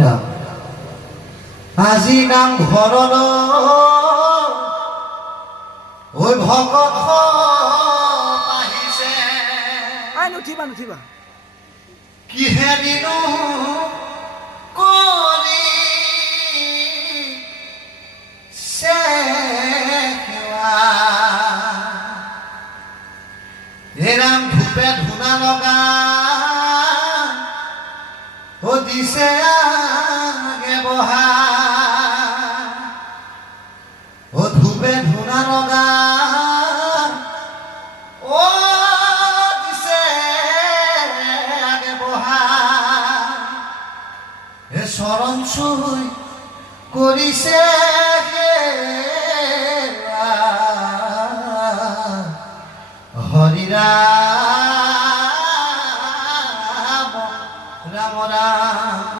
ৰাম আজি নামঘৰলৈ ঐ ভকত আহিছে নুঠিবা নুঠিবা কিহে দিনো কৰি হেৰাম ধূপে ধূনা লগা ও দিছে আগে বহা ও ধূপে ধূনা লগা ও দিছে আগে বহা এ চৰণ চুই কৰিছে হৰিৰা